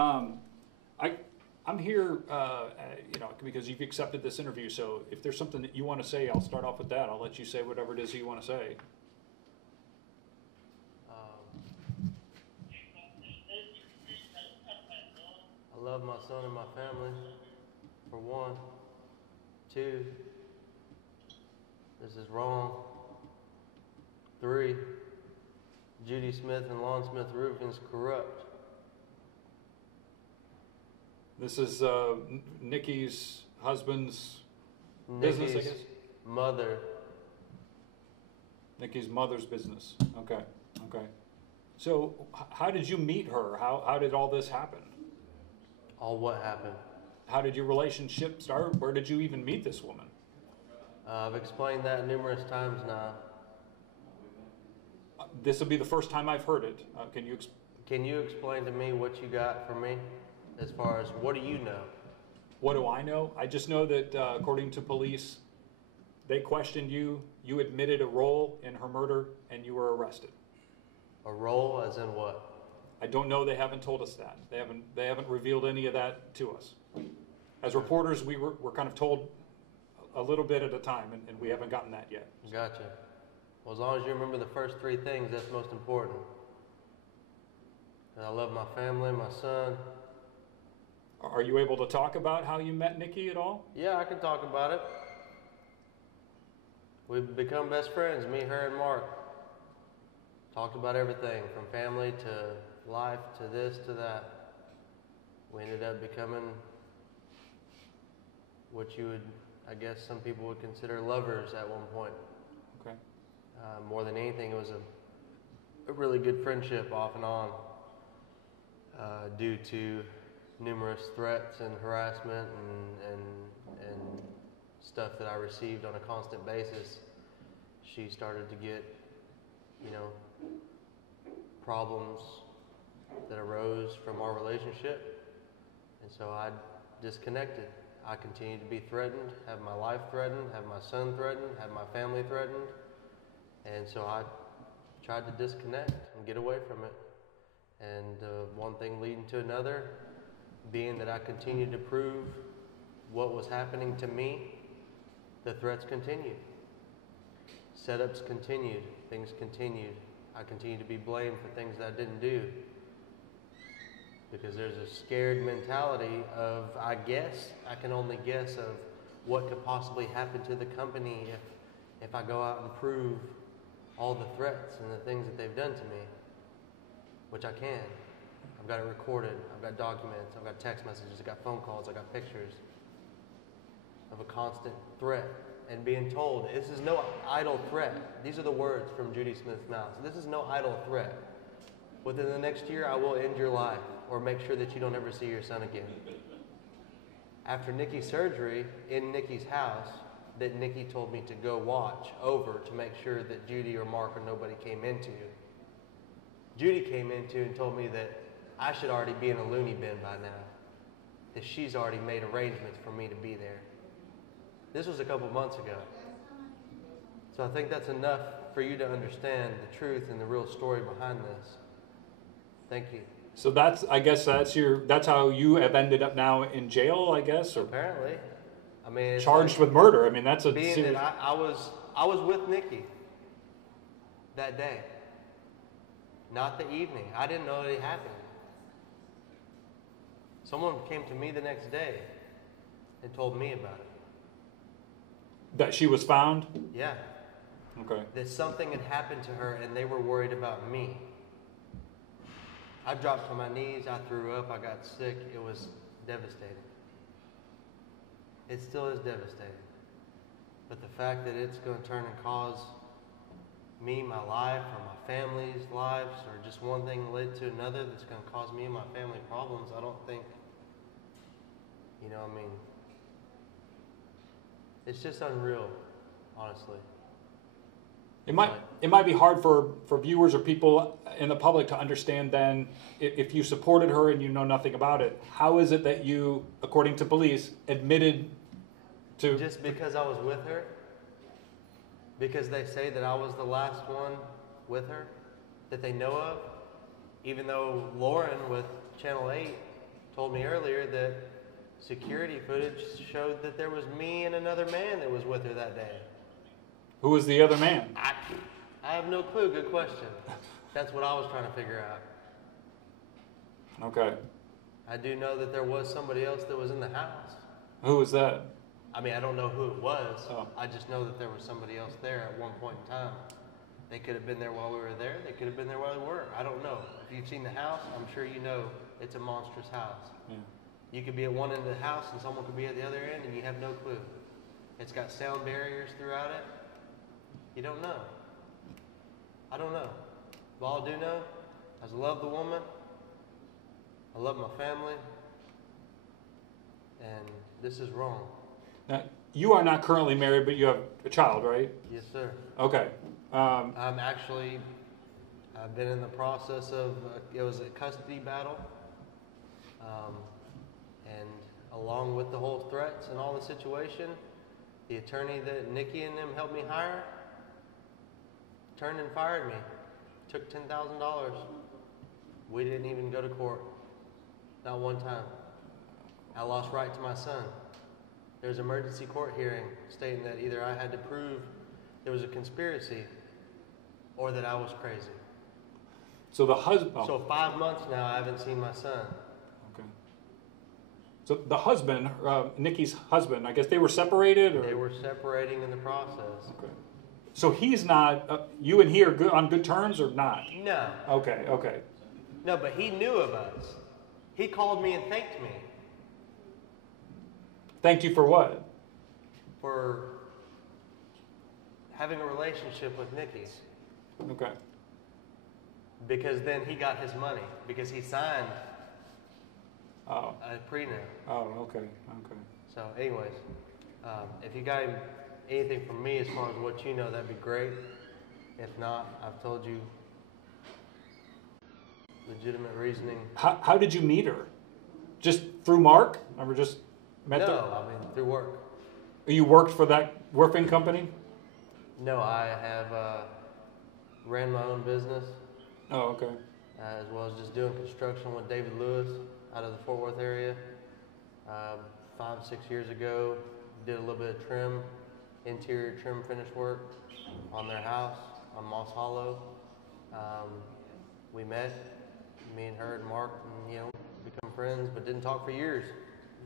I'm here, because you've accepted this interview. So if there's something that you want to say, I'll start off with that. I'll let you say whatever it is you want to say. I love my son and my family, for one. Two, this is wrong. 3, Judy Smith and Lon Smith Roofing is corrupt. This is Nikki's husband's business, I guess? Mother. Nikki's mother's business. Okay. So how did you meet her? How did all this happen? All what happened? How did your relationship start? Where did you even meet this woman? I've explained that numerous times now. This will be the first time I've heard it. Can you explain to me what you got for me? As far as, what do you know? What do I know? I just know that according to police, they questioned you. You admitted a role in her murder, and you were arrested. A role, as in what? I don't know. They haven't told us that. They haven't revealed any of that to us. As reporters, we're kind of told a little bit at a time, and we haven't gotten that yet. Gotcha. Well, as long as you remember the first 3 things, that's most important. And I love my family, my son. Are you able to talk about how you met Nikki at all? Yeah, I can talk about it. We've become best friends, me, her, and Mark. Talked about everything, from family to life to this to that. We ended up becoming what you would, I guess some people would consider lovers at one point. Okay. More than anything, it was a really good friendship off and on, due to numerous threats and harassment and stuff that I received on a constant basis. She started to get, problems that arose from our relationship, and so I disconnected. I continued to be threatened, have my life threatened, have my son threatened, have my family threatened, and so I tried to disconnect and get away from it. And one thing leading to another, being that I continued to prove what was happening to me, the threats continued. Setups continued, things continued. I continued to be blamed for things that I didn't do. Because there's a scared mentality of, I can only guess of what could possibly happen to the company if I go out and prove all the threats and the things that they've done to me, which I can. I've got it recorded, I've got documents, I've got text messages, I've got phone calls, I've got pictures of a constant threat and being told, this is no idle threat. These are the words from Judy Smith's mouth. This is no idle threat. Within the next year, I will end your life or make sure that you don't ever see your son again. After Nikki's surgery in Nikki's house, that Nikki told me to go watch over to make sure that Judy or Mark or nobody came into. Judy came into and told me that I should already be in a loony bin by now, that she's already made arrangements for me to be there. This was a couple months ago. So I think that's enough for you to understand the truth and the real story behind this. Thank you. So that's how you have ended up now in jail, I guess? Or apparently. I mean, it's charged with murder. I mean, that's a being serious... that I was with Nikki that day. Not the evening. I didn't know it happened. Someone came to me the next day and told me about it. That she was found? Yeah. Okay. That something had happened to her and they were worried about me. I dropped to my knees, I threw up, I got sick. It was devastating. It still is devastating. But the fact that it's going to turn and cause me, my life, or my family's lives, or just one thing led to another that's going to cause me and my family problems, I don't think, it's just unreal, honestly. It might be hard for viewers or people in the public to understand then, if you supported her and you know nothing about it, how is it that you, according to police, admitted to... Just because I was with her? Because they say that I was the last one with her that they know of? Even though Lauren with Channel 8 told me earlier that security footage showed that there was me and another man that was with her that day. Who was the other man? I have no clue. Good question. That's what I was trying to figure out. Okay. I do know that there was somebody else that was in the house. Who was that? I mean, I don't know who it was. Oh. I just know that there was somebody else there at one point in time. They could have been there while we were there. They could have been there while we were. I don't know. If you've seen the house, I'm sure you know it's a monstrous house. Yeah. You could be at one end of the house and someone could be at the other end and you have no clue. It's got sound barriers throughout it. You don't know. I don't know. But all I do know is I love the woman. I love my family. And this is wrong. Now, you are not currently married, but you have a child, right? Yes, sir. Okay. I've been in the process of, it was a custody battle. And along with the whole threats and all the situation, the attorney that Nikki and them helped me hire turned and fired me. Took $10,000. We didn't even go to court. Not one time. I lost right to my son. There was an emergency court hearing stating that either I had to prove there was a conspiracy or that I was crazy. So the husband. Oh. So 5 months now, I haven't seen my son. Okay. So the husband, Nikki's husband, I guess they were separated, or They were separating in the process. Okay. So he's not. You and he are good on good terms, or not? No. Okay. Okay. No, but he knew of us. He called me and thanked me Thank you for what? for having a relationship with Nikki. Okay. Because then he got his money. Because he signed Oh. a prenup. Oh. Okay. Okay. So anyways, if you got anything from me as far as what you know, that'd be great. If not, I've told you legitimate reasoning. How did you meet her? Just through Mark? Or just met No, her? I mean through work. You worked for that roofing company? No, I have ran my own business, Oh, okay. as well as just doing construction with David Lewis out of the Fort Worth area. 5, 6 years ago, did a little bit of trim, interior trim finish work on their house on Moss Hollow. We met, me and her and Mark, and become friends, but didn't talk for years.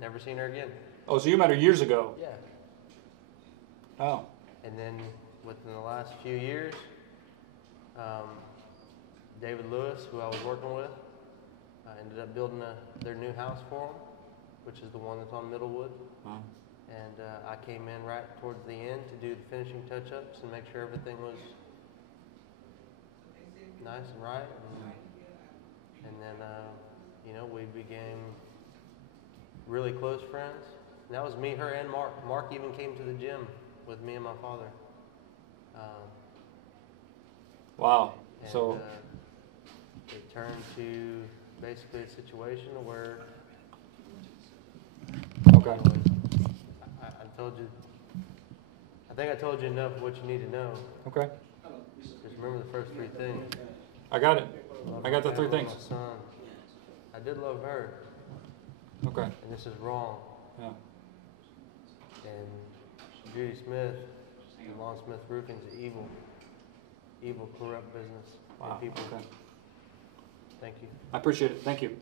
Never seen her again. Oh, so you met her years ago? Yeah. Oh. And then within the last few years, David Lewis, who I was working with, ended up building their new house for them, which is the one that's on Middlewood. Wow. And I came in right towards the end to do the finishing touch-ups and make sure everything was nice and right. And then, we became really close friends. And that was me, her, and Mark. Mark even came to the gym with me and my father. Wow. And, So it turned to basically a situation where okay. I told you, I think I told you enough of what you need to know. Okay. Just remember the first 3 things. I got it. Love I got my the 3 family, things. my son. I did love her, Okay. and this is wrong. Yeah. And Judy Smith and Lon Smith Roofing is evil, corrupt business. Wow. And people. Okay. Thank you. I appreciate it. Thank you.